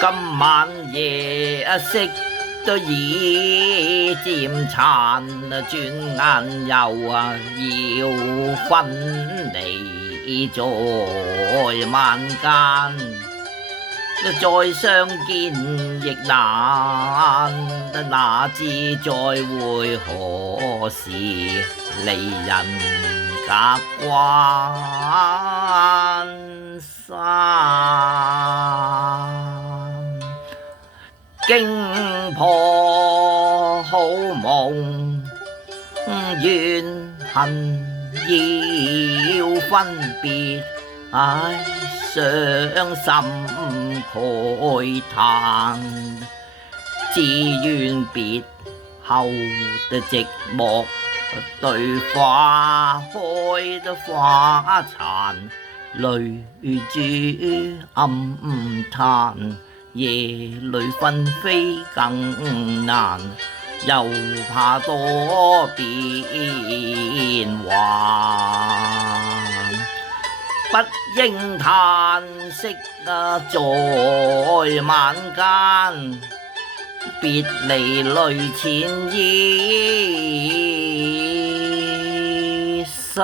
今晚夜色都已漸殘，轉眼又要分離在萬間。再相見亦難，哪知再會何時，離人隔關山。驚破好夢，怨恨要分別，唉，傷心慨嘆，只願別後的寂寞，對花開的花殘，淚珠暗嘆，夜裏紛飛更難，又怕多變幻。不應嘆息在晚間，別離淚濺衣衫。